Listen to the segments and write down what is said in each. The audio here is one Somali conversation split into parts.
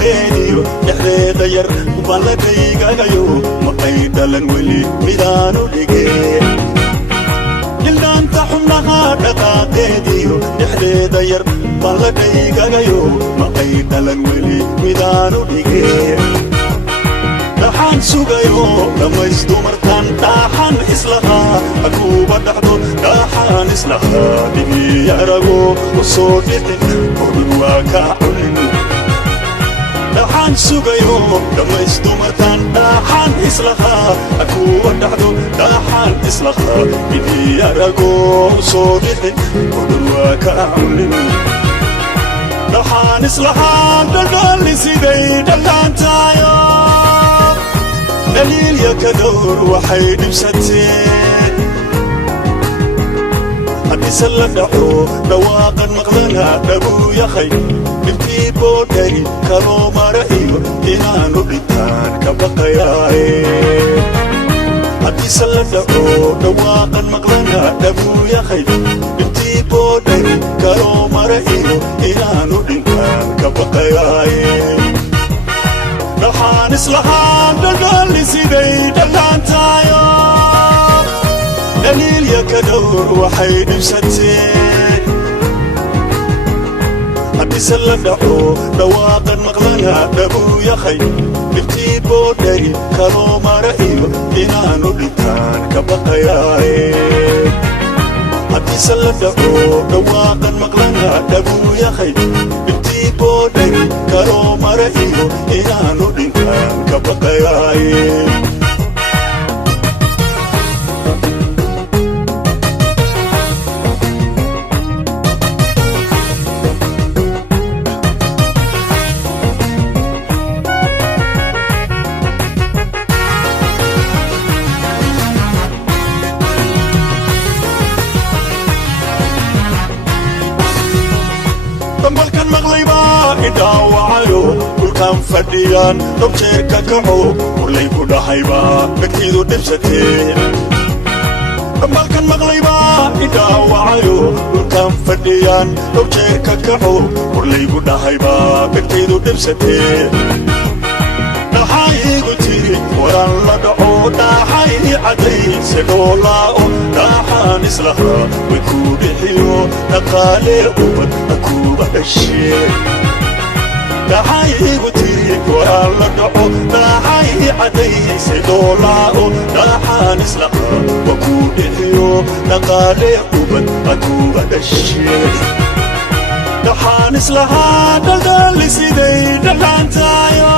dhaqaaqeediyo dhexdeeda yar balladhaygagayo maqay dhalan weli midaanu dhigeen jildaanta xubnaha dhaqaaqeediyo dhexdeeda yar balladhaygagayo maqay dhalan weli midaanu dhigeen dhaxaan sugayo dhammaystu markaan dhaxaan islahaa akuuba dhacdo dhaxaan islahaa dhibiya arago u soo dhicin odhan waa kaa cunin dhaxaan sugayo dhammaystu markaan dhaxaan islahaa akuuba dhacdo dhaxaan islahaa dhibiya arago u soo dhicin odhan waa kaa cunin dhaxaan islahaa dhaldhalli siday dhallaantaayo دليل يا كدور وحيد بستين حدي سلدعو دواقا مقلنا دبو يا خي نبتي بودي كانو مرئيو إنانو بيتان كبقياي حدي سلدعو دواقا مقلنا دبو يا خي نبتي بودي كانو مرئيو إنانو بيتان كبقياي dhaxaan islahaan dhaldhalli siday dhallaantaayo dhaliil ya ka dhowr waxay dhibsateen haddise la dhaco dhawaaqan maqlana dhabuu yakhay dhibtii boodhari kaloo mara iyo inaanu dhintaan ka baqayaaye haddise la dhaco dhawaaqan maqlana dhabuu yakhay dhibtii boodhari kaloo mara iyo inaanu dhintaan ka baqayaaye balkan maqlayba idhaawacayo dhulkaan fadhiyaan dhobjeerka kaco urlay ku dhahayba dhegtiidu dhibsatee balkan maqlayba idhaawacayo dhulkaan fadhiyaan dhobjeerka kaco urlay ku dhahayba dhegtiidu dhibsatee dhaxayigu tiri waraan la dhaco dhaxay cadayse dhoolaao dhaxaan islahaa way ku dhixiyo dhaqaalee ubad akuuba dhashee dhaxayigu tiri waraan la dhaco dhaxay cadayse dhoolaao dhaxaan islahaa way ku dhixiyo dhaqaalee ubad akuuba dhashee dhaxaan islahaa dhaldhalli siday dhallaantaayo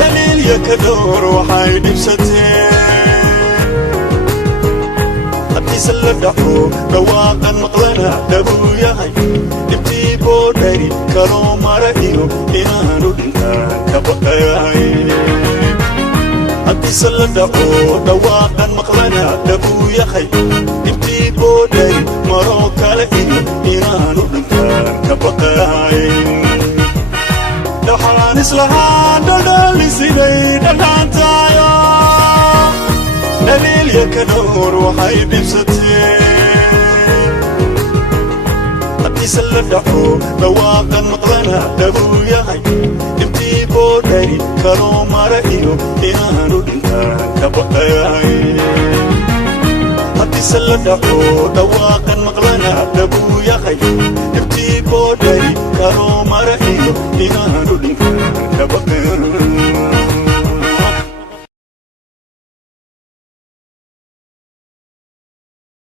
دليل يا كدور وحي دبستين حدي سلدعو دواقا مقلنا دبو ياهي نبتي بوداري كانو مرئيو إنانو دنتان كبقياي حدي سلدعو دواقا مقلنا دبو ياهي نبتي بوداري مرو كالئيو إنانو دنتان كبقياي dhaxaan islahaan dhaldhalli siday dhallaantaayo dhaliil ya ka dhowr waxay dhibsateen haddiise la dhaco dhawaaqan maqlana dhabuu yahay dhibtii boodhari kaloo mara iyo inaanu dhintaan ka baqayaaye haddiise la dhaco dhawaaqan maqlana dhabuu yahay dhibtii boodhari kaloo mara iyo inaanu dhintaan ka baqayaaye